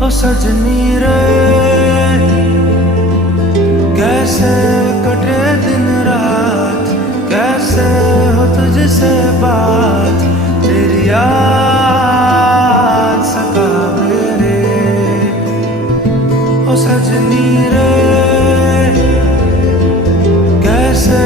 ओ सजनी रे, कैसे कटे दिन रात, कैसे हो तुझसे बात, तेरी याद सतावे रे। ओ सजनी रे, कैसे